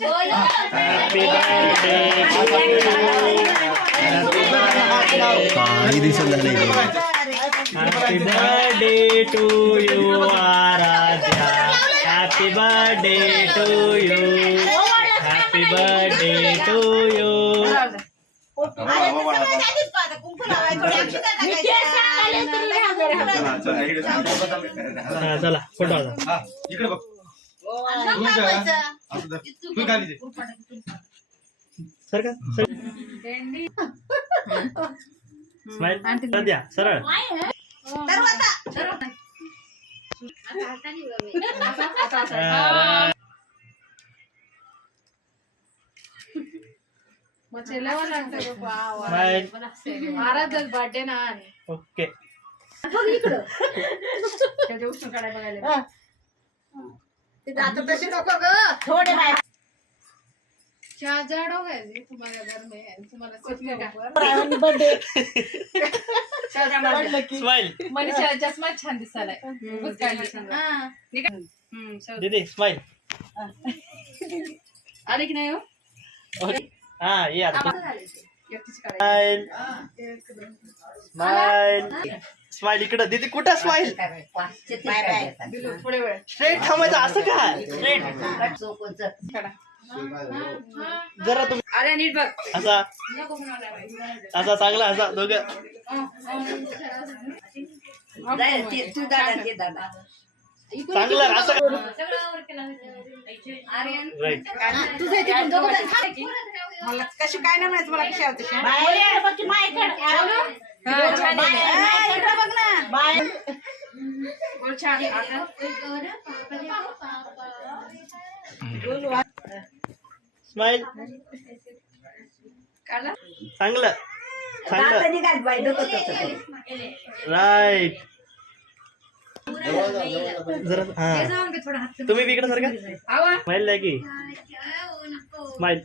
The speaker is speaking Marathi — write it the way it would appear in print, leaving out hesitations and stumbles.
हॅपी बर्थडे काही दिवसात झाले happy birthday to you Aaradhya happy birthday to you happy birthday to you चला फोटो इकडे बघ सर का स्माइल द्या सरळ बर्थडे ना ओके थोड़े चार्जर हो गए तुम्हारे घर में तुम्हारा बर्थडे स्माइल मनीषा चष्मा छान दिसायलाय दीदी स्माइल आले की नाही हो हा ये आता स्माइल स्माइल स्माइल इकडं दीदी कुठं स्माइल थोडे वेळ स्ट्रेट थांबायचं असं का स्ट्रेट जरा तुम्ही अरे नीट बघ असा असा चांगला असा दोघं चांगला असं राईट मला कशी काय नाही माहिती मला कशी आवडते स्माइल चांगलं चांगलं राईट जरा हा तुम्ही इकडे सर का स्माइल द्या की स्माइल